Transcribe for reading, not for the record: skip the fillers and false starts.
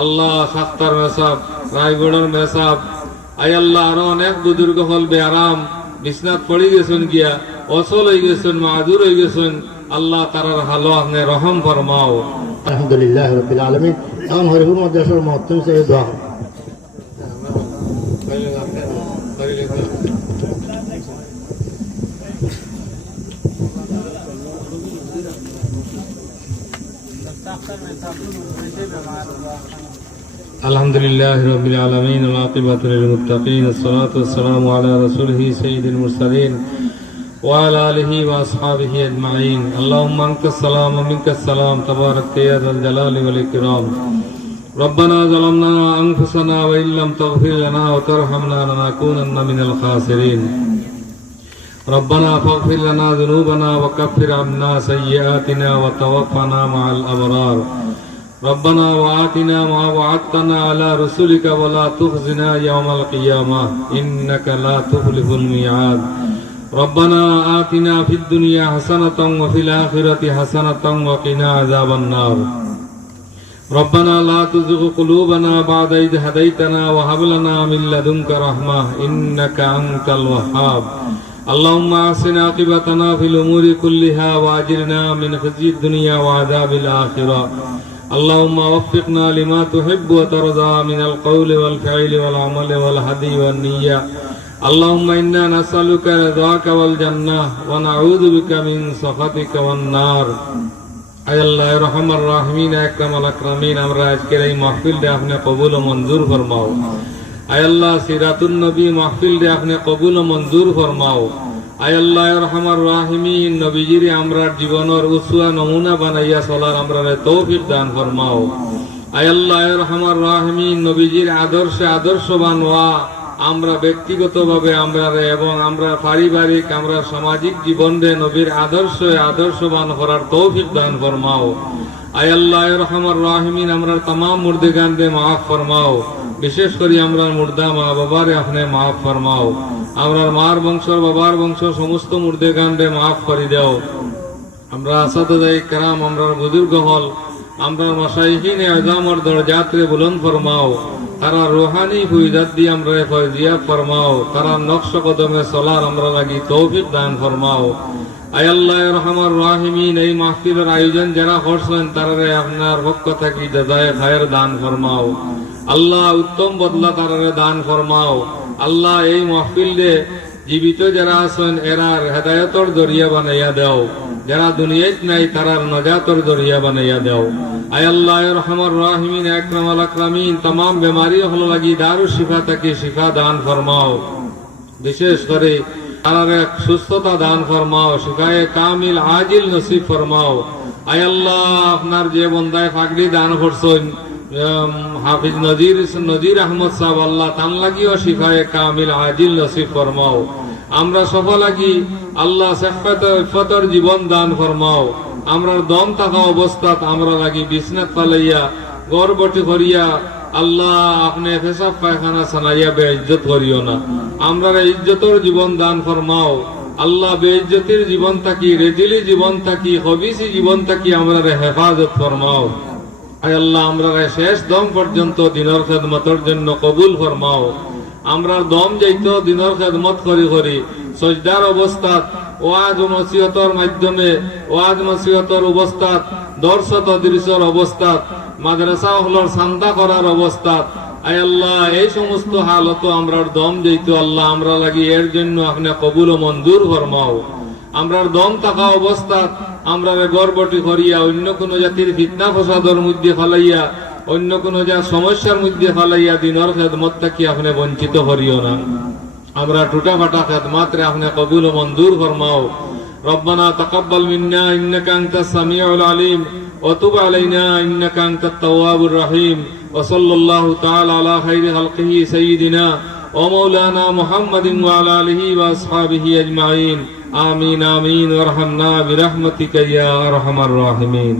আল্লাহ সাক্তার মেসাব, রায়গড়ের মেসাব, I আল্লাহ আরো অনেক বুজুর্গ হল বেআরাম বিছনাত পড়ে গেছেন গিয়া, অচল হয়ে গেছেন, মাদুর হয়ে গেছেন। আল্লাহ তারার হালো আপনি রহম ফরমাও। আলহামদুলিল্লাহ রাব্বিল আলামিন। এখন হরিপুর মাদ্রাসার মহত্তম হিসেবে দোয়া হবে। আলহামদুলিল্লাহ রাব্বিল আলামিন ওয়া আকিবাতু লিল মুত্তাকিন আসসালাতু ওয়াসসালামু আলা রাসূলিহি সাইয়্যিদিল মুরসালিন ওয়া আলা আলিহি ওয়া আসহাবিহি আজমাইন। আল্লাহুম্মা আনতাস সালাম ওয়া মিনকাস সালাম তাবারাকতা ইয়া যাল জালালি ওয়াল ইকরাম। রব্বানা যালামনা আনফুসানা ওয়া ইল্লাম তাগফির লানা ওয়া তারহামনা লানাকুনান্না মিনাল খাসিরিন। ربنا فاغفر لنا ذنوبنا وكفر عنا سيئاتنا وتوفنا مع الأبرار. ربنا وآتنا ما وعدتنا على رسلك ولا تخزنا يوم القيامة إنك لا تخلف الميعاد. ربنا آتنا في الدنيا حسنة وفي الآخرة حسنة وقنا عذاب النار. ربنا لا تزغ قلوبنا بعد إذ هديتنا وهب لنا من لدنك رحمة إنك أنت الوهاب. اللهم أحسن عاقبتنا في الأمور كلها وأجرنا من خزي الدنيا وعذاب الآخرة. اللهم وفقنا لما تحب وترضى من القول والفعل والعمل والهدي والنية. اللهم إنا نسألك رضاك والجنة ونعوذ بك من سخطك والنار. আয় আল্লাহ রহমান রাহিমিন আকরামাল আকরামিন, আমরা আজকের এই মাহফিলটা আপনি কবুল ও মঞ্জুর ফরমাও। আয় আল্লাহ সিরাতুন নবী মাহফিলটা আপনি কবুল ও মঞ্জুর ফরমাও। আয় আল্লাহ রহমান রাহিমিন, নবীজির আমরা জীবনের উসওয়া নমুনা বানাইয়া চলার আমরা তৌফিক দান ফরমাও। আয় আল্লাহ রহমান রাহিমিন, নবীজির আদর্শে আদর্শবান হওয়া আমরা ব্যক্তিগতভাবে আমরা এবং আমরা পারিবারিক আমরা সামাজিক জীবনে নবীর আদর্শে আদর্শবান করার তৌফিক দান ফরমাও। আয় আল্লাহ রহমান রাহিমিন, আমরা तमाम মুর্দেগানকে মাফ ফরমাও। বিশেষ করে আমরা মুর্দা মা বাবারে আপনি মাফ ফরমাও। আমরা মার বংশ বাবার বংশ সমস্ত মুর্দেগানকে মাফ করে দাও। আমরা আসাদায়ে کرام আমরা বুজুর্গ হল আমরা মাশাইখিনে আযমের দরজাতে বুলন্দ ফরমাও। তারা রূহানি ফুয়দাত দিয়ে আমরা ফয়জিয়া ফরমাও। তারা নকশ কদমে চলার আমরা লাগি তৌফিক দান ফরমাও। আয় আল্লাহ রহমান রাহিমিন, এই মাহফিলের আয়োজন যারা করছেন তারারে আপনার পক্ষ থেকে জাযায়ে খায়ের দান ফরমাও। আল্লাহ উত্তম বদলা তারারে দান ফরমাও। আল্লাহ এই মাহফিলে জীবিত যারা আছেন এরার হেদায়েতর দরিয়া বানাইয়া দাও। যারা দুনিয়াত নাই তারার নজাতর দরিয়া বানাইয়া দাও। আয় আল্লাহ রহমান রাহিমিন আকরামাল আকরামিন, तमाम बीमारी হল লাগি দারু শিফা থেকে শিফা দান ফরমাও। বিশেষ করে তারারে সুস্থতা দান ফরমাও, শিফায়ে কামিল আজিল নসিব ফরমাও। আয় আল্লাহ আপনার যে বন্দায় ফাগড়ি দান করছেন হাফিজ নজির আহমদ সাহেব, আল্লাহ তান লাগিও শিফায়ে কামিল আজিল নসিব ফরমাও। আমরা সফল লাগি আল্লাহ সেফতর জীবন দান ফরমাও। আমরা দম থাকা অবস্থাত আমরা লাগি বিছনাত ফালাইয়া গর্বটি করিয়া আল্লাহ আপনি পেশাব পায়খানা সানাইয়া বেইজ্জত করিও না। আমরা ইজ্জতর জীবন দান ফরমাও। আল্লাহ বেইজ্জতির জীবন থাকি রেজিলি জীবন থাকি হবিসি জীবন থাকি আমরা হেফাজত ফরমাও। আয় আল্লাহ আমরা শেষ দম পর্যন্ত দিনের খেদমতের জন্য কবুল ফরমাও। আমরা দম যাইতো দিনের খেদমত করি করি সজদার অবস্থাত ওয়াজ ও নসিহতর মাধ্যমে ওয়াজ নসিহতর অবস্থাত দর্শ তদরিসের অবস্থাত মাদ্রাসা হলর সান্দা করার অবস্থাত আয় আল্লাহ এই সমস্ত হালত আমরা দম যাইতো আল্লাহ আমরা লাগি এর জন্য আপনি কবুল ও মঞ্জুর ফরমাও। আমরা দম থাকা অবস্থাত আমরা গর্বটি করিয়া অন্য কোন জাতির ফিতনা ফসাদর মধ্যে ফালাইয়া অন্য কোন যা সমস্যার মধ্যে ফালাইয়া দিনের খেদমত থেকে আপনি বঞ্চিত করিও না। আমরা টুটা ফাটা খেদমত আপনি কবুল ও মঞ্জুর ফরমাও। রব্বানা তাকাব্বাল মিন্না ইন্নাকা আনতাস সামিউল আলিম ওয়া তুব আলাইনা ইন্নাকা আনতাত তাওয়াবুর রহিম। ওয়া সাল্লাল্লাহু তাআলা আলা খাইরি খালকিহি সাইয়্যিদিনা ওয়া মাওলানা মুহাম্মাদিন ওয়া আলা আলিহি ওয়া আসহাবিহি আজমাইন। আমিন আমিন ওয়ারহামনা বিরহমাতিকা ইয়া আরহামার রাহিমিন।